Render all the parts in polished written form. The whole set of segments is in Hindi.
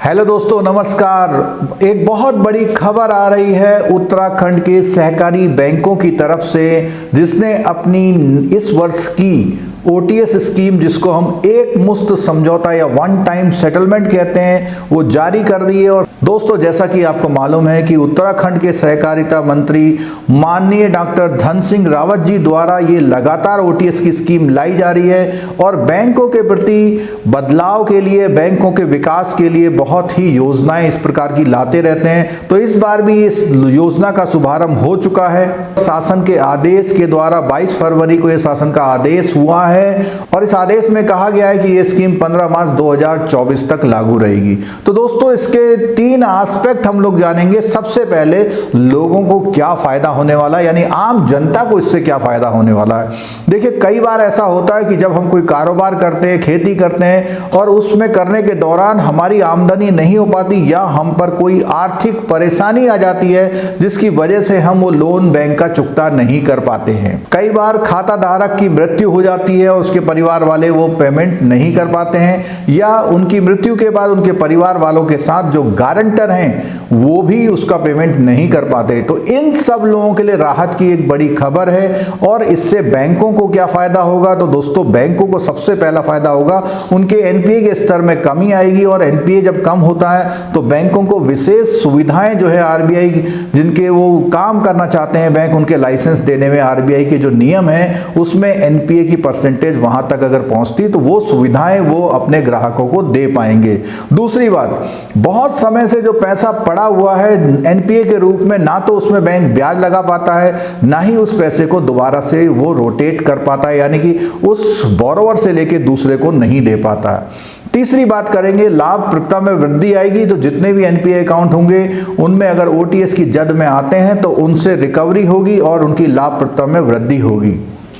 हेलो दोस्तों, नमस्कार। एक बहुत बड़ी खबर आ रही है उत्तराखंड के सहकारी बैंकों की तरफ से, जिसने अपनी इस वर्ष की ओटीएस स्कीम, जिसको हम एक मुश्त समझौता या वन टाइम सेटलमेंट कहते हैं, वो जारी कर दी है। और दोस्तों, जैसा कि आपको मालूम है कि उत्तराखंड के सहकारिता मंत्री माननीय डॉक्टर धन सिंह रावत जी द्वारा ये लगातार ओटीएस की स्कीम लाई जा रही है और बैंकों के प्रति बदलाव के लिए, बैंकों के विकास के लिए बहुत ही योजनाएं इस प्रकार की लाते रहते हैं। तो इस बार भी इस योजना का शुभारंभ हो चुका है। शासन के आदेश के द्वारा 22 फरवरी को यह शासन का आदेश हुआ है और इस आदेश में कहा गया है कि यह स्कीम 15 मार्च 2024 तक लागू रहेगी। तो दोस्तों, इसके 3 एस्पेक्ट हम लोग जानेंगे। सबसे पहले लोगों को क्या फायदा होने वाला है, यानी आम जनता को इससे क्या फायदा होने वाला है। देखिए, कई बार ऐसा होता है कि जब हम कोई कारोबार करते हैं, खेती करते हैं और उसमें करने के दौरान हमारी आमदनी नहीं हो पाती या हम पर कोई आर्थिक परेशानी आ जाती है, जिसकी वजह से हम वो लोन बैंक का चुकता नहीं कर पाते हैं। कई बार खाता धारक की मृत्यु हो जाती है और उसके परिवार वाले वो पेमेंट नहीं कर पाते हैं, या उनकी मृत्यु के बाद उनके परिवार वालों के साथ जो गारंटर हैं वो भी उसका पेमेंट नहीं कर पाते। तो इन सब लोगों के लिए राहत की एक बड़ी खबर है। और इससे बैंकों को क्या फायदा होगा? तो दोस्तों, बैंकों को सबसे पहला फायदा होगा, उनके एनपीए के स्तर में कमी आएगी। और एनपीए जब कम होता है तो बैंकों को विशेष सुविधाएं जो है आरबीआई, जिनके वो काम करना चाहते हैं बैंक, उनके लाइसेंस देने में आरबीआई के जो नियम है उसमें एनपीए की परसेंटेज वहां तक अगर पहुंचती तो वो सुविधाएं वो अपने ग्राहकों को दे पाएंगे। दूसरी बात, बहुत समय से जो पैसा पड़ा हुआ है एनपीए के रूप में, ना तो उसमें बैंक ब्याज लगा पाता है, ना ही उस पैसे को दोबारा से वो रोटेट कर पाता है, यानी कि उस बोरोवर से लेके दूसरे को नहीं दे पाता है। तीसरी बात करेंगे, लाभप्रदता में वृद्धि आएगी। तो जितने भी एनपीए अकाउंट होंगे उनमें अगर ओटीएस की जद में आते हैं तो उनसे रिकवरी होगी और उनकी लाभप्रदता में वृद्धि होगी।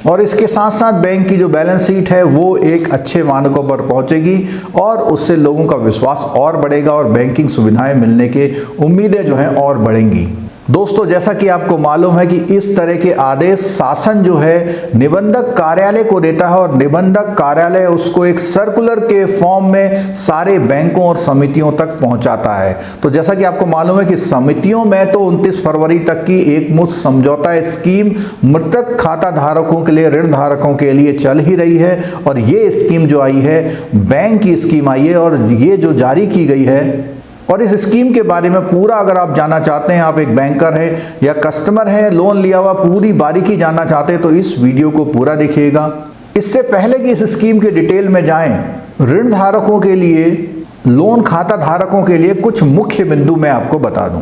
और इसके साथ साथ बैंक की जो बैलेंस शीट है वो एक अच्छे मानकों पर पहुंचेगी और उससे लोगों का विश्वास और बढ़ेगा और बैंकिंग सुविधाएं मिलने के उम्मीदें जो हैं और बढ़ेंगी। दोस्तों, जैसा कि आपको मालूम है कि इस तरह के आदेश शासन जो है निबंधक कार्यालय को देता है और निबंधक कार्यालय उसको एक सर्कुलर के फॉर्म में सारे बैंकों और समितियों तक पहुंचाता है। तो जैसा कि आपको मालूम है कि समितियों में तो 29 फरवरी तक की एक मुश्त समझौता स्कीम मृतक खाता धारकों के लिए, ऋण धारकों के लिए चल ही रही है। और ये स्कीम जो आई है, बैंक की स्कीम आई है और ये जो जारी की गई है, और इस स्कीम के बारे में पूरा अगर आप जानना चाहते हैं, आप एक बैंकर हैं या कस्टमर हैं, लोन लिया हुआ, पूरी बारीकी जानना चाहते हैं तो इस वीडियो को पूरा देखिएगा। इससे पहले कि इस स्कीम के डिटेल में जाएं, ऋण धारकों के लिए, लोन खाता धारकों के लिए कुछ मुख्य बिंदु मैं आपको बता दूं।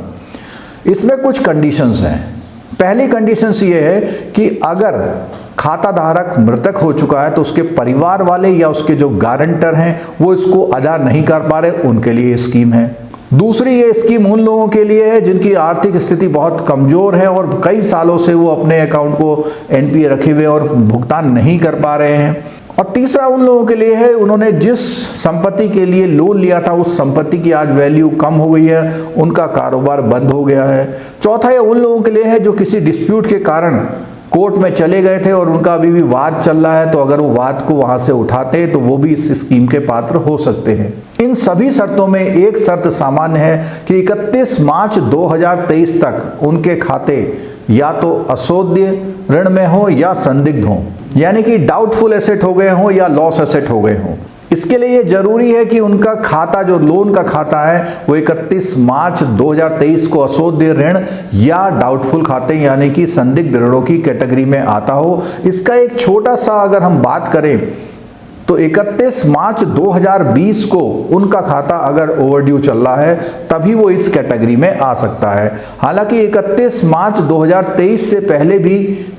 इसमें कुछ कंडीशंस हैं। पहली कंडीशंस ये है कि अगर खाता धारक मृतक हो चुका है तो उसके परिवार वाले या उसके जो गारंटर हैं वो इसको अदा नहीं कर पा रहे, उनके लिए ये स्कीम है। दूसरी ये स्कीम उन लोगों के लिए है जिनकी आर्थिक स्थिति बहुत कमजोर है और कई सालों से वो अपने अकाउंट को एनपीए रखे हुए और भुगतान नहीं कर पा रहे हैं। और तीसरा उन लोगों के लिए है, उन्होंने जिस संपत्ति के लिए लोन लिया था उस संपत्ति की आज वैल्यू कम हो गई है, उनका कारोबार बंद हो गया है। चौथा ये उन लोगों के लिए है जो किसी डिस्प्यूट के कारण कोर्ट में चले गए थे और उनका अभी भी वाद चल रहा है, तो अगर वो वाद को वहां से उठाते हैं तो वो भी इस स्कीम के पात्र हो सकते हैं। इन सभी शर्तों में एक शर्त सामान्य है कि 31 मार्च 2023 तक उनके खाते या तो अशोध्य ऋण में हो या संदिग्ध हो, यानी कि डाउटफुल एसेट हो गए हो या लॉस एसेट हो गए हो। इसके लिए ये जरूरी है कि उनका खाता, जो लोन का खाता है, वो 31 मार्च 2023 को अशोध्य ऋण या डाउटफुल खाते यानी कि संदिग्ध ऋणों की कैटेगरी में आता हो। इसका एक छोटा सा अगर हम बात करें तो 31 मार्च 2020 को उनका खाता अगर ओवरड्यू चल रहा है तभी वो इस कैटेगरी में आ सकता है। हालांकि 31 मार्च 2023 से पहले भी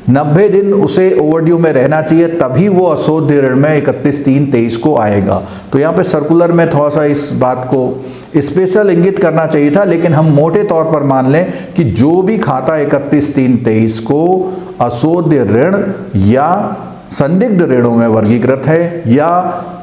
90 दिन उसे ओवरड्यू में रहना चाहिए, तभी वो अशोध्य ऋण में 31/3/23 को आएगा। तो यहाँ पे सर्कुलर में थोड़ा सा इस बात को स्पेशल इंगित करना चाहिए था, लेकिन हम मोटे तौर पर मान लें कि जो भी खाता 31/3/23 को अशोध्य ऋण या संदिग्ध ऋणों में वर्गीकृत है या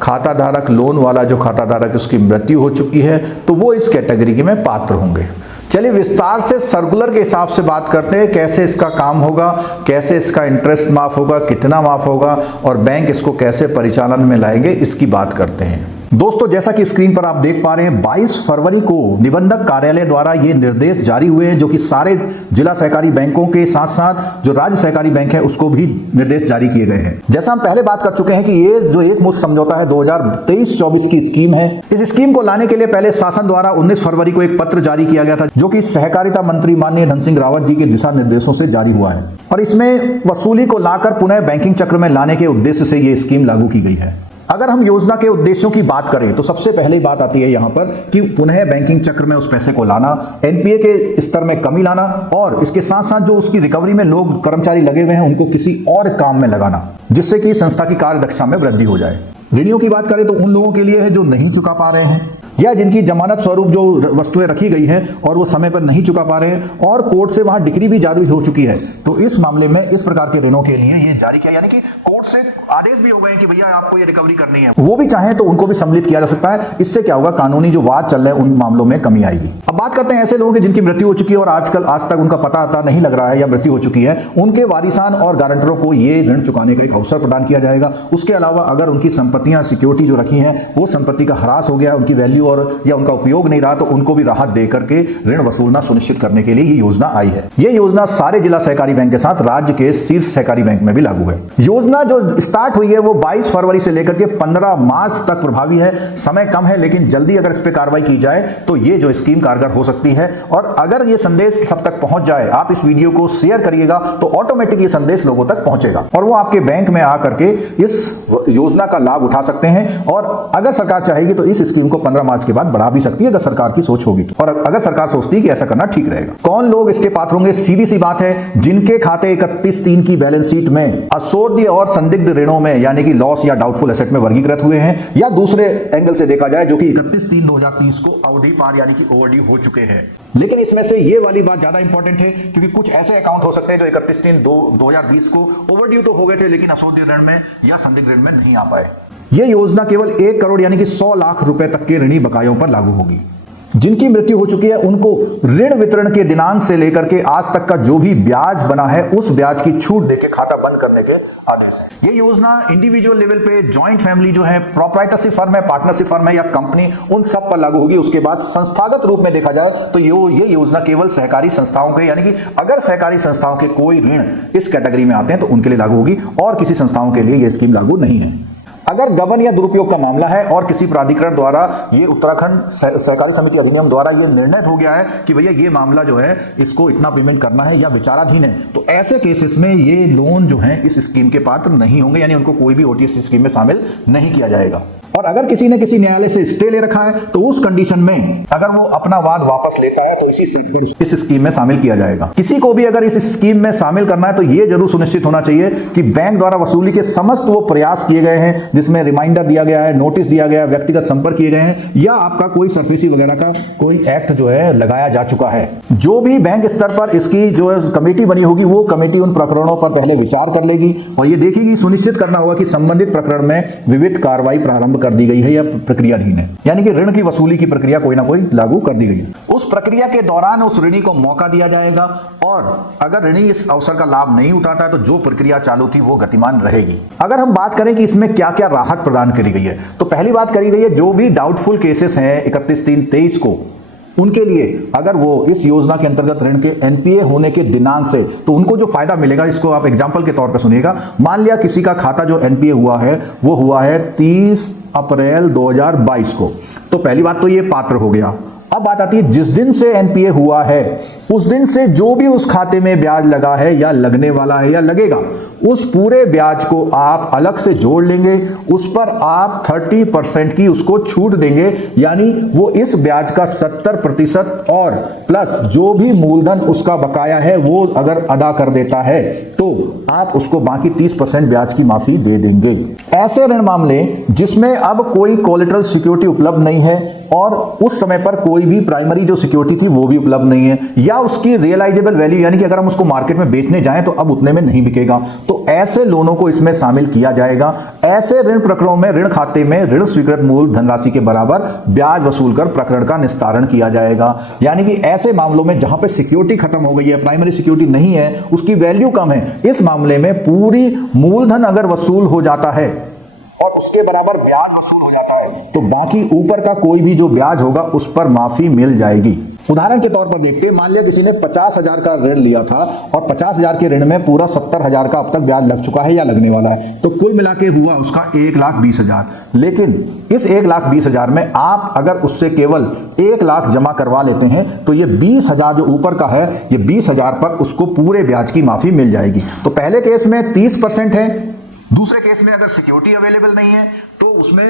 खाता धारक, लोन वाला जो खाता धारक उसकी मृत्यु हो चुकी है, तो वो इस कैटेगरी में पात्र होंगे। चलिए विस्तार से सर्कुलर के हिसाब से बात करते हैं, कैसे इसका काम होगा, कैसे इसका इंटरेस्ट माफ होगा, कितना माफ होगा और बैंक इसको कैसे परिचालन में लाएंगे, इसकी बात करते हैं। दोस्तों, जैसा कि स्क्रीन पर आप देख पा रहे हैं, 22 फरवरी को निबंधक कार्यालय द्वारा ये निर्देश जारी हुए हैं, जो कि सारे जिला सहकारी बैंकों के साथ साथ जो राज्य सहकारी बैंक है उसको भी निर्देश जारी किए गए हैं। जैसा हम पहले बात कर चुके हैं कि ये जो एक मुश्त समझौता है 2023-24 की स्कीम है। इस स्कीम को लाने के लिए पहले शासन द्वारा 19 फरवरी को एक पत्र जारी किया गया था, जो कि सहकारिता मंत्री माननीय धन सिंह रावत जी के दिशा निर्देशों से जारी हुआ है, और इसमें वसूली को लाकर पुनः बैंकिंग चक्र में लाने के उद्देश्य से ये स्कीम लागू की गई है। अगर हम योजना के उद्देश्यों की बात करें तो सबसे पहले बात आती है यहां पर कि पुनः बैंकिंग चक्र में उस पैसे को लाना, एनपीए के स्तर में कमी लाना, और इसके साथ साथ जो उसकी रिकवरी में लोग कर्मचारी लगे हुए हैं उनको किसी और काम में लगाना, जिससे कि संस्था की कार्यदक्षता में वृद्धि हो जाए। ऋणियों की बात करें तो उन लोगों के लिए है जो नहीं चुका पा रहे हैं या जिनकी जमानत स्वरूप जो वस्तुएं रखी गई हैं और वो समय पर नहीं चुका पा रहे हैं और कोर्ट से वहां डिक्री भी जारी हो चुकी है, तो इस मामले में इस प्रकार के ऋणों के लिए ये जारी किया, यानी कि कोर्ट से आदेश भी हो गए कि भैया आपको ये रिकवरी करनी है, वो भी चाहें तो उनको भी सम्मिलित किया जा सकता है। इससे क्या होगा, कानूनी जो वाद चल रहे हैं उन मामलों में कमी आएगी। अब बात करते हैं ऐसे लोगों की जिनकी मृत्यु हो चुकी है और आज तक उनका पता नहीं लग रहा है या मृत्यु हो चुकी है, उनके वारिसान और गारंटरों को ये ऋण चुकाने का एक अवसर प्रदान किया जाएगा। उसके अलावा अगर उनकी संपत्तियां, सिक्योरिटी जो रखी हैं, वो संपत्ति का ह्रास हो गया, उनकी वैल्यू और या उनका उपयोग नहीं रहा, तो उनको भी राहत दे करके ऋण वसूलना सुनिश्चित करने के लिए ये योजना आई है। ये योजना सारे जिला सहकारी बैंक के साथ राज्य के शीर्ष सहकारी बैंक में भी लागू है। योजना जो स्टार्ट हुई है वो 22 फरवरी से लेकर के 15 मार्च तक प्रभावी है। समय कम है, लेकिन जल्दी अगर इस पर कार्रवाई की जाए तो ये जो स्कीम कारगर हो सकती है। और अगर ये संदेश सब तक पहुंच जाए, आप इस वीडियो को शेयर करिएगा तो ऑटोमेटिक ये संदेश लोगों तक पहुंचेगा और वो आपके बैंक में आकर के इस योजना का लाभ उठा सकते हैं। और अगर सरकार चाहेगी तो इस स्कीम को 15 मार्च के बाद बढ़ा भी सकती है, अगर सरकार की सोच होगी तो, और अगर सरकार सोचती है कि ऐसा करना ठीक रहेगा। कौन लोग इसके पात्र होंगे? सीधी सी बात है, जिनके खाते 31/3 की बैलेंस शीट में अशोध्य और संदिग्ध ऋणों में यानी कि लॉस या डाउटफुल एसेट में वर्गीकृत हुए हैं, या दूसरे एंगल से देखा जाए जो कि 31/3/2030 को अवधि पार यानी कि ओवरड्यू हो चुके हैं। लेकिन इसमें से ये वाली बात ज्यादा इंपॉर्टेंट है, क्योंकि कुछ ऐसे अकाउंट हो सकते हैं जो 31/3/2020 को ओवरड्यू तो हो गए थे लेकिन अशोध्य ऋण में या संदिग्ध ऋण में नहीं आ पाए। यह योजना केवल 1 करोड़ यानी कि 100 लाख रुपए तक के ऋणी बकायों पर लागू होगी। जिनकी मृत्यु हो चुकी है उनको ऋण वितरण के दिनांक से लेकर के आज तक का जो भी ब्याज बना है उस ब्याज की छूट देके खाता बंद करने के आदेश है। ये योजना इंडिविजुअल लेवल पे, जॉइंट फैमिली जो है, प्रोप्राइटरशिप फर्म है, पार्टनरशिप फर्म है या कंपनी, उन सब पर लागू होगी। उसके बाद संस्थागत रूप में देखा जाए तो ये योजना केवल सहकारी संस्थाओं के, यानी कि अगर सहकारी संस्थाओं के कोई ऋण इस कैटेगरी में आते हैं तो उनके लिए लागू होगी, और किसी संस्थाओं के लिए यह स्कीम लागू नहीं है। अगर गबन या दुरुपयोग का मामला है और किसी प्राधिकरण द्वारा ये उत्तराखंड सहकारी समिति अधिनियम द्वारा ये निर्णय हो गया है कि भैया ये मामला जो है इसको इतना पेमेंट करना है या विचाराधीन है, तो ऐसे केसेस में ये लोन जो है इस स्कीम के पात्र नहीं होंगे, यानी उनको कोई भी ओटीएस स्कीम में शामिल नहीं किया जाएगा। और अगर किसी ने किसी न्यायालय से स्टे ले रखा है तो उस कंडीशन में अगर वो अपना वाद वापस लेता है तो इसी सेट पर इस स्कीम में शामिल किया जाएगा। किसी को भी अगर इस स्कीम में शामिल करना है तो ये जरूर सुनिश्चित होना चाहिए कि बैंक द्वारा वसूली के समस्त वो प्रयास किए गए हैं, जिसमें रिमाइंडर दिया गया है, नोटिस दिया गया है, व्यक्तिगत संपर्क किए गए हैं, या आपका कोई सरफेसी वगैरह का कोई एक्ट जो है लगाया जा चुका है। जो भी बैंक स्तर पर इसकी जो कमेटी बनी होगी वो कमेटी उन प्रकरणों पर पहले विचार कर लेगी और ये देखेगी, सुनिश्चित करना होगा कि संबंधित प्रकरण में विविध कार्रवाई प्रारंभ कर दी गई है या प्रक्रियाधीन है, यानी कि ऋण की वसूली की प्रक्रिया कोई ना कोई लागू कर दी गई है। उस प्रक्रिया के दौरान उस ऋणी को मौका दिया जाएगा और अगर ऋणी इस अवसर का लाभ नहीं उठाता है तो जो प्रक्रिया चालू थी वो गतिमान रहेगी। अगर हम बात करें कि इसमें क्या क्या राहत प्रदान करी गई है, तो पहली बात करी गई है जो भी डाउटफुल केसेस हैं 31/3/23 को, उनके लिए अगर वो इस योजना के अंतर्गत ऋण के एनपीए होने के दिनांक से, तो उनको जो फायदा मिलेगा इसको आप एग्जांपल के तौर पर सुनिएगा। मान लिया किसी का खाता जो एनपीए हुआ है वो हुआ है 30 अप्रैल 2022 को, तो पहली बात तो ये पात्र हो गया। अब बात आती है जिस दिन से एनपीए हुआ है उस दिन से जो भी उस खाते में ब्याज लगा है या लगने वाला है या लगेगा, उस पूरे ब्याज को आप अलग से जोड़ लेंगे, उस पर आप 30% की उसको छूट देंगे, यानी वो इस ब्याज का 70% और प्लस जो भी मूलधन उसका बकाया है वो अगर अदा कर देता है तो आप उसको बाकी 30% ब्याज की माफी दे देंगे। ऐसे ऋण मामले जिसमें अब कोई कोलेटरल सिक्योरिटी उपलब्ध नहीं है और उस समय पर कोई भी प्राइमरी जो सिक्योरिटी थी वो भी उपलब्ध नहीं है, या उसकी रियलाइजेबल वैल्यू यानी कि अगर हम उसको मार्केट में बेचने जाएं तो अब उतने में नहीं बिकेगा, तो ऐसे लोनों को इसमें शामिल किया जाएगा। ऐसे ऋण प्रकरणों में ऋण खाते में ऋण स्वीकृत मूल धनराशि के बराबर ब्याज वसूल कर प्रकरण का निस्तारण किया जाएगा। यानी कि ऐसे मामलों में जहां पे सिक्योरिटी खत्म हो गई है, प्राइमरी सिक्योरिटी नहीं है, उसकी वैल्यू कम है, इस मामले में पूरी मूलधन अगर वसूल हो जाता है और उसके बराबर ब्याज वसूल हो जाता है तो बाकी ऊपर का कोई भी जो ब्याज होगा उस पर माफी मिल जाएगी। उदाहरण के तौर पर देखते हैं, मान लिया किसी ने 50,000 का ऋण लिया था और 50,000 के ऋण में पूरा 70,000 का अब तक ब्याज लग चुका है या लगने वाला है, तो कुल मिला के हुआ उसका 1,20,000। लेकिन इस 1,20,000 में आप अगर उससे केवल 1 लाख जमा करवा लेते हैं तो ये 20,000 जो ऊपर का है, ये 20,000 पर उसको पूरे ब्याज की माफी मिल जाएगी। तो पहले केस में 30% है, दूसरे केस में अगर सिक्योरिटी अवेलेबल नहीं है तो उसमें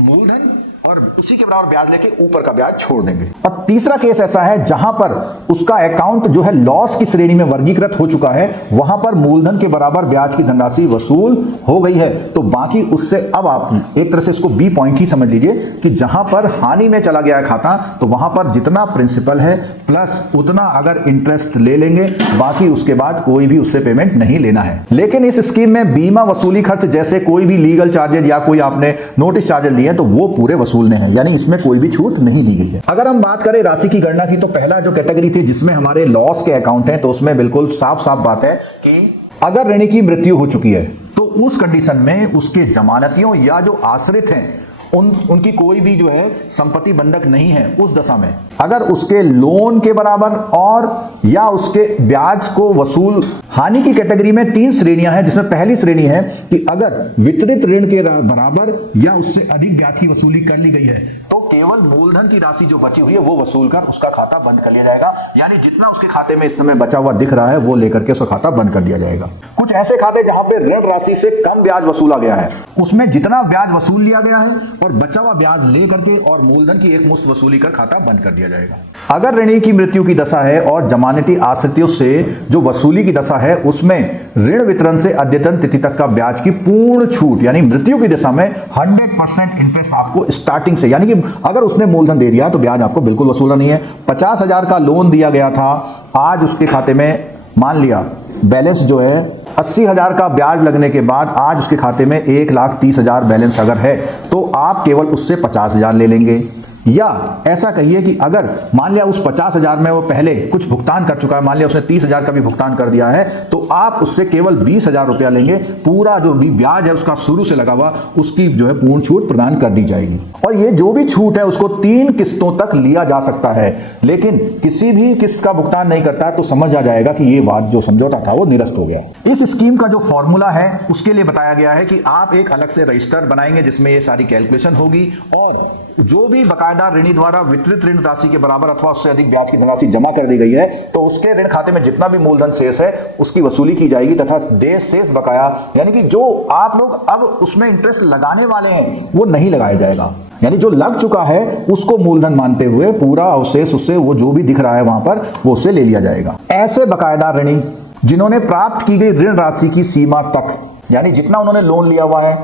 मूलधन और उसी के बराबर ब्याज लेके ऊपर का ब्याज छोड़ देंगे। और तीसरा केस ऐसा है जहां पर उसका अकाउंट जो है लॉस की श्रेणी में वर्गीकृत हो चुका है, वहां पर मूलधन के बराबर ब्याज की धनराशि वसूल हो गई है, तो बाकी उससे अब आप एक तरह से इसको बी पॉइंट ही समझ लीजिए कि जहां पर हानि में चला गया है खाता, तो वहां पर जितना प्रिंसिपल है प्लस उतना अगर इंटरेस्ट ले लेंगे, बाकी उसके बाद कोई भी उससे पेमेंट नहीं लेना है। लेकिन इस स्कीम में बीमा वसूली खर्च जैसे कोई भी लीगल चार्जेज या कोई आपने नोटिस चार्जेज लिए तो वो पूरे वसूलने हैं, यानी इसमें कोई भी छूट नहीं दी गई है। अगर हम बात करें राशि की गणना की, तो पहला जो कैटेगरी थी जिसमें हमारे लॉस के अकाउंट हैं, तो उसमें बिल्कुल साफ साफ बात है कि अगर ऋणी की मृत्यु हो चुकी है तो उस कंडीशन में उसके जमानतियों या जो आश्रित हैं उनकी कोई भी जो है संपत्ति बंधक नहीं है उस दशा में, अगर उसके लोन के बराबर और या उसके ब्याज को वसूल, हानि की कैटेगरी में 3 श्रेणियां हैं, जिसमें पहली श्रेणी है कि अगर वितरित ऋण के बराबर या उससे अधिक ब्याज की वसूली कर ली गई है तो केवल मूलधन की राशि जो बची हुई है वो वसूल कर उसका खाता बंद कर लिया जाएगा, यानी जितना उसके खाते में इस समय बचा हुआ दिख रहा है वो लेकर के उसका खाता बंद कर दिया जाएगा। कुछ ऐसे खाते जहां पे ऋण राशि से कम ब्याज वसूला गया है, उसमें जितना ब्याज वसूल लिया गया है और बचा हुआ ब्याज ले करके और मूलधन की एक मुश्त वसूली कर खाता बंद कर दिया जाएगा। अगर ऋणी की मृत्यु की दशा है और जमानती आश्रितों से जो वसूली की दशा है उसमें ऋण वितरण से अद्यतन तिथि तक का ब्याज की पूर्ण छूट, यानी मृत्यु की दशा में 100% इंटरेस्ट आपको स्टार्टिंग से, यानी कि अगर उसने मूलधन दे दिया तो ब्याज आपको बिल्कुल वसूलना नहीं है। 50,000 का लोन दिया गया था, आज उसके खाते में मान लिया बैलेंस जो है 80,000 का ब्याज लगने के बाद आज उसके खाते में 1,30,000 बैलेंस अगर है तो आप केवल उससे 50,000 ले लेंगे। या ऐसा कहिए कि अगर मान लिया उस 50,000 में वो पहले कुछ भुगतान कर चुका है, मान लिया उसने 30,000 का भी भुगतान कर दिया है, तो आप उससे केवल 20,000 रुपया लेंगे, पूरा जो भी ब्याज है उसका शुरू से लगा हुआ उसकी जो है पूर्ण छूट प्रदान कर दी जाएगी। और ये जो भी छूट है उसको 3 किस्तों तक लिया जा सकता है, लेकिन किसी भी किस्त का भुगतान नहीं करता है तो समझ आ जाएगा कि ये बात जो समझौता था वो निरस्त हो गया। इस स्कीम का जो फॉर्मूला है उसके लिए बताया गया है कि आप एक अलग से रजिस्टर बनाएंगे जिसमें ये सारी कैलकुलेशन होगी और जो भी बकायदा ऋणी द्वारा वितरित ऋण राशि के बराबर अथवा उससे अधिक ब्याज की धनराशि जमा कर दी गई है तो उसके ऋण खाते में जितना भी मूलधन शेष है उसकी वसूली की जाएगी तथा देश शेष बकाया, यानी कि जो आप लोग अब उसमें इंटरेस्ट लगाने वाले हैं वो नहीं लगाया जाएगा, यानी जो लग चुका है उसको मूलधन मानते हुए पूरा अवशेष उससे वो जो भी दिख रहा है वहां पर वो उससे ले लिया जाएगा। ऐसे बकायदा ऋणी जिन्होंने प्राप्त की गई ऋण राशि की सीमा तक, यानी जितना उन्होंने लोन लिया हुआ है,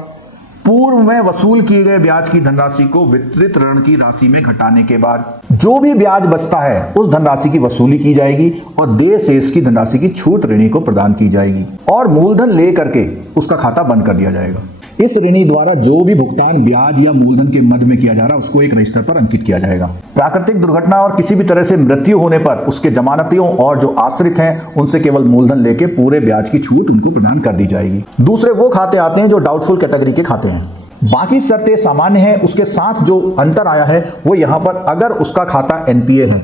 पूर्व में वसूल किए गए ब्याज की धनराशि को वितरित ऋण की राशि में घटाने के बाद जो भी ब्याज बचता है उस धनराशि की वसूली की जाएगी और देय शेष की धनराशि की छूट ऋणी को प्रदान की जाएगी और मूलधन ले करके उसका खाता बंद कर दिया जाएगा। इस ऋणी द्वारा जो भी भुगतान ब्याज या मूलधन के मद में किया जा रहा है उसको एक रजिस्टर पर अंकित किया जाएगा। प्राकृतिक दुर्घटना और किसी भी तरह से मृत्यु होने पर उसके जमानतियों और जो आश्रित हैं उनसे केवल मूलधन लेके पूरे ब्याज की छूट उनको प्रदान कर दी जाएगी। दूसरे वो खाते आते हैं जो डाउटफुल कैटेगरी के खाते हैं, बाकी शर्तें सामान्य हैं, उसके साथ जो अंतर आया है वो यहाँ पर अगर उसका खाता एनपीए है,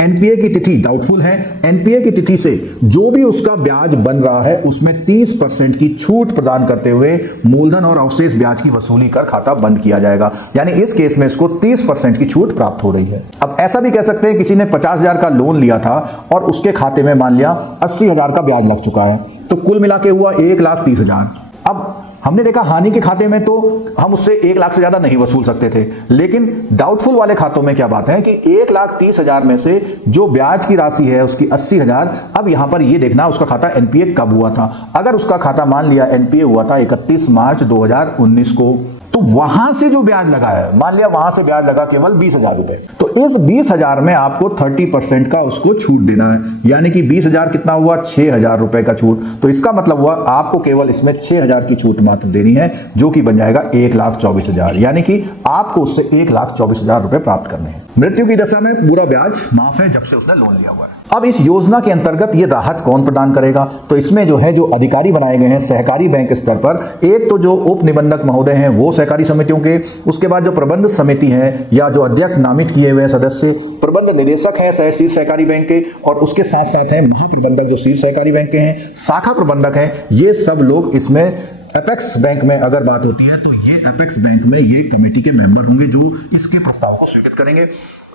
एनपीए की तिथि डाउटफुल है, एनपीए की तिथि से जो भी उसका ब्याज बन रहा है उसमें 30% की छूट प्रदान करते हुए मूलधन और अवशेष ब्याज की वसूली कर खाता बंद किया जाएगा, यानी इस केस में इसको 30% की छूट प्राप्त हो रही है। अब ऐसा भी कह सकते हैं किसी ने 50,000 का लोन लिया था और उसके खाते में मान लिया 80,000 का ब्याज लग चुका है, तो कुल मिला के हुआ 1,30,000। अब हमने देखा हानि के खाते में तो हम उससे 1 लाख से ज्यादा नहीं वसूल सकते थे, लेकिन डाउटफुल वाले खातों में क्या बात है कि 1,30,000 में से जो ब्याज की राशि है उसकी 80,000, अब यहां पर ये देखना उसका खाता एनपीए कब हुआ था। अगर उसका खाता मान लिया एनपीए हुआ था 31 मार्च 2019 को, तो वहां से जो ब्याज लगा है, मान लिया वहां से ब्याज लगा केवल 20,000 रुपए, तो इस 20,000 में आपको 30% का उसको छूट देना है, यानी कि 20,000 कितना हुआ, 6,000 रुपए का छूट। तो इसका मतलब हुआ आपको केवल इसमें 6,000 की छूट मात्र देनी है, जो कि बन जाएगा 1,24,000, यानी कि आपको उससे 1,24,000 रुपए प्राप्त करने हैं। मृत्यु की दशा में पूरा ब्याज माफ है, जब से उसने लोन लिया हुआ है। अब इस योजना के अंतर्गत ये राहत कौन प्रदान करेगा, तो इसमें जो है जो अधिकारी बनाए गए हैं सहकारी बैंक स्तर पर, एक तो जो उप निबंधक महोदय हैं वो सहकारी समितियों के, उसके बाद जो प्रबंध समिति है या जो अध्यक्ष नामित किए हुए सदस्य, प्रबंध निदेशक हैं शीर्ष सहकारी बैंक के, और उसके साथ साथ है महाप्रबंधक जो शीर्ष सहकारी बैंक के हैं, शाखा प्रबंधक हैं, ये सब लोग इसमें एपेक्स बैंक में अगर बात होती है तो ये एपेक्स बैंक में ये कमेटी के मेंबर होंगे जो इसके प्रस्ताव को स्वीकृत करेंगे।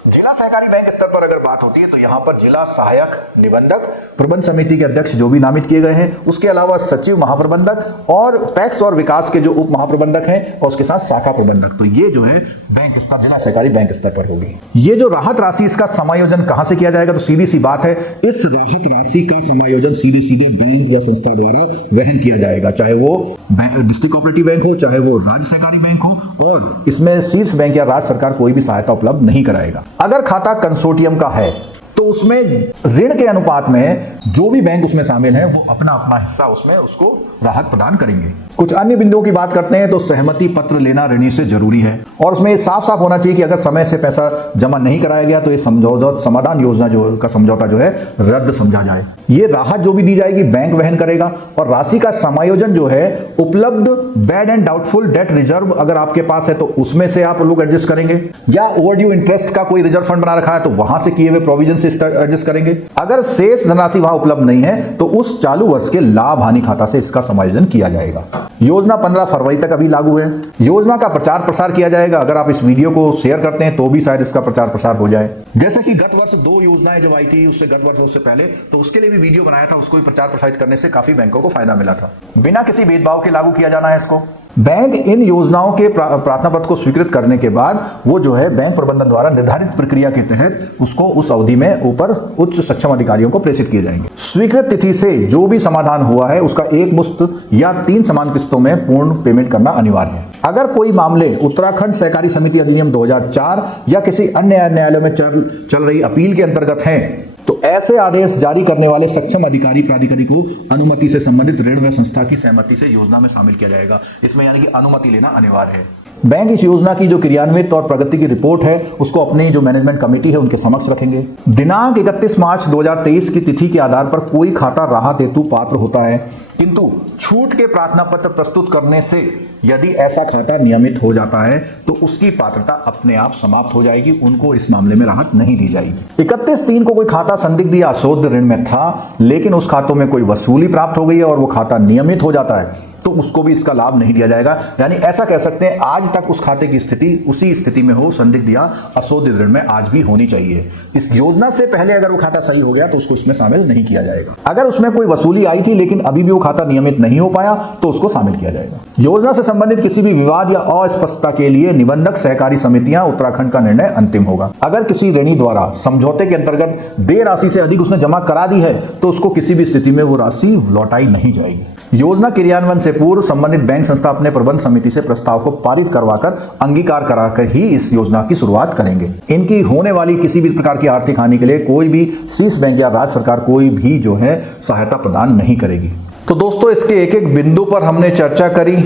जिला सहकारी बैंक स्तर पर अगर बात होती है तो यहाँ पर जिला सहायक निबंधक, प्रबंध समिति के अध्यक्ष जो भी नामित किए गए हैं, उसके अलावा सचिव महाप्रबंधक और पैक्स और विकास के जो उप महाप्रबंधक हैं, और उसके साथ शाखा प्रबंधक। तो ये जो है बैंक स्तर, जिला सहकारी बैंक स्तर पर होगी। ये जो राहत राशि, इसका समायोजन कहां से किया जाएगा, तो सीधी सी बात है, इस राहत राशि का समायोजन सीधे सीधे बैंक या संस्था द्वारा वहन किया जाएगा, चाहे वो डिस्ट्रिक्ट कोऑपरेटिव बैंक हो, चाहे वो राज्य सहकारी बैंक हो, और इसमें शीर्ष बैंक या राज्य सरकार कोई भी सहायता उपलब्ध नहीं कराएगा। अगर खाता कंसोर्टियम का है तो उसमें ऋण के अनुपात में जो भी बैंक उसमें शामिल हैं वो अपना अपना हिस्सा उसमें उसको राहत प्रदान करेंगे। कुछ अन्य बिंदुओं की बात करते हैं तो सहमति पत्र लेना ऋणी से जरूरी है, और उसमें साफ साफ होना चाहिए कि अगर समय से पैसा जमा नहीं कराया गया तो ये समझौता समाधान योजना जो का समझौता जो है रद्द समझा जाए। ये राहत जो भी दी जाएगी बैंक वहन करेगा, और राशि का समायोजन जो है उपलब्ध bad and doubtful debt reserve अगर आपके पास है तो उसमें से आप लोग एडजस्ट करेंगे, या ओवरड्यू इंटरेस्ट का कोई रिजर्व फंड बना रखा है तो वहां से किए हुए प्रोविजन से एडजस्ट करेंगे। अगर शेष धनराशि वहां उपलब्ध नहीं है तो उस चालू वर्ष के लाभ हानि खाता से इसका समायोजन किया जाएगा। योजना 15 फरवरी तक अभी लागू है। योजना का प्रचार प्रसार किया जाएगा, अगर आप इस वीडियो को शेयर करते हैं तो भी शायद इसका प्रचार प्रसार हो जाए। जैसे कि गत वर्ष 2 योजनाएं जब आई थी, उससे गत वर्ष उससे पहले, तो उसके लिए भी वीडियो बनाया था, उसको भी प्रचार प्रसारित करने से काफी बैंकों को फायदा मिला था। बिना किसी भेदभाव के लागू किया जाना है इसको। बैंक इन योजनाओं के प्रार्थना पत्र को स्वीकृत करने के बाद वो जो है बैंक प्रबंधन द्वारा निर्धारित प्रक्रिया के तहत उसको उस अवधि में ऊपर उच्च सक्षम अधिकारियों को प्रेषित किए जाएंगे। स्वीकृत तिथि से जो भी समाधान हुआ है उसका एक मुश्त या 3 समान किस्तों में पूर्ण पेमेंट करना अनिवार्य है। अगर कोई मामले उत्तराखंड सहकारी समिति अधिनियम 2004 या किसी अन्य न्यायालय में चल रही अपील के अंतर्गत हैं तो ऐसे आदेश जारी करने वाले सक्षम अधिकारी प्राधिकारी को अनुमति से संबंधित ऋण व संस्था की सहमति से योजना में शामिल किया जाएगा। इसमें यानी कि अनुमति लेना अनिवार्य है। बैंक इस योजना की जो क्रियान्वित और प्रगति की रिपोर्ट है उसको अपनी जो मैनेजमेंट कमेटी है उनके समक्ष रखेंगे। दिनांक 31 मार्च 2023 की तिथि के आधार पर कोई खाता राहत हेतु पात्र होता है, किंतु छूट के प्रार्थना पत्र प्रस्तुत करने से यदि ऐसा खाता नियमित हो जाता है तो उसकी पात्रता अपने आप समाप्त हो जाएगी, उनको इस मामले में राहत नहीं दी जाएगी। 31/3 को कोई खाता संदिग्ध या अशोध ऋण में था, लेकिन उस खातों में कोई वसूली प्राप्त हो गई है और वो खाता नियमित हो जाता है तो उसको भी इसका लाभ नहीं दिया जाएगा। यानी ऐसा कह सकते हैं आज तक उस खाते की स्थिति उसी स्थिति में हो, संदिग्ध या अशोधित ऋण में आज भी होनी चाहिए। इस योजना से पहले अगर वो खाता सही हो गया तो उसको इसमें शामिल नहीं किया जाएगा। अगर उसमें कोई वसूली आई थी लेकिन अभी भी वो खाता नियमित नहीं हो पाया तो उसको शामिल किया जाएगा। योजना से संबंधित किसी भी विवाद या अस्पष्टता के लिए निबंधक सहकारी समितियां उत्तराखंड का निर्णय अंतिम होगा। अगर किसी ऋणी द्वारा समझौते के अंतर्गत देय राशि से अधिक उसने जमा करा दी है तो उसको किसी भी स्थिति में वो राशि लौटाई नहीं जाएगी। योजना क्रियान्वयन से पूर्व संबंधित बैंक संस्था अपने प्रबंध समिति से प्रस्ताव को पारित करवाकर अंगीकार कराकर ही इस योजना की शुरुआत करेंगे। इनकी होने वाली किसी भी प्रकार की आर्थिक हानि के लिए कोई भी शीर्ष बैंक या राज्य सरकार कोई भी जो है सहायता प्रदान नहीं करेगी। तो दोस्तों इसके एक एक बिंदु पर हमने चर्चा करी,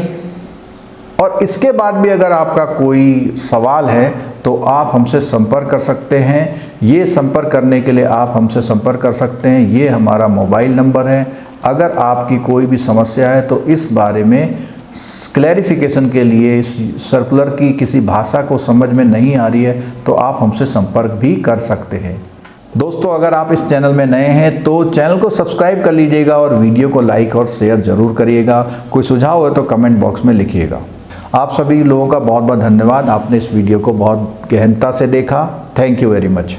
और इसके बाद भी अगर आपका कोई सवाल है तो आप हमसे संपर्क कर सकते हैं। ये संपर्क करने के लिए आप हमसे संपर्क कर सकते हैं, ये हमारा मोबाइल नंबर है। अगर आपकी कोई भी समस्या है तो इस बारे में क्लैरिफिकेशन के लिए इस सर्कुलर की किसी भाषा को समझ में नहीं आ रही है तो आप हमसे संपर्क भी कर सकते हैं। दोस्तों अगर आप इस चैनल में नए हैं तो चैनल को सब्सक्राइब कर लीजिएगा और वीडियो को लाइक और शेयर ज़रूर करिएगा। कोई सुझाव हो तो कमेंट बॉक्स में लिखिएगा। आप सभी लोगों का बहुत बहुत धन्यवाद, आपने इस वीडियो को बहुत गहनता से देखा। Thank you very much.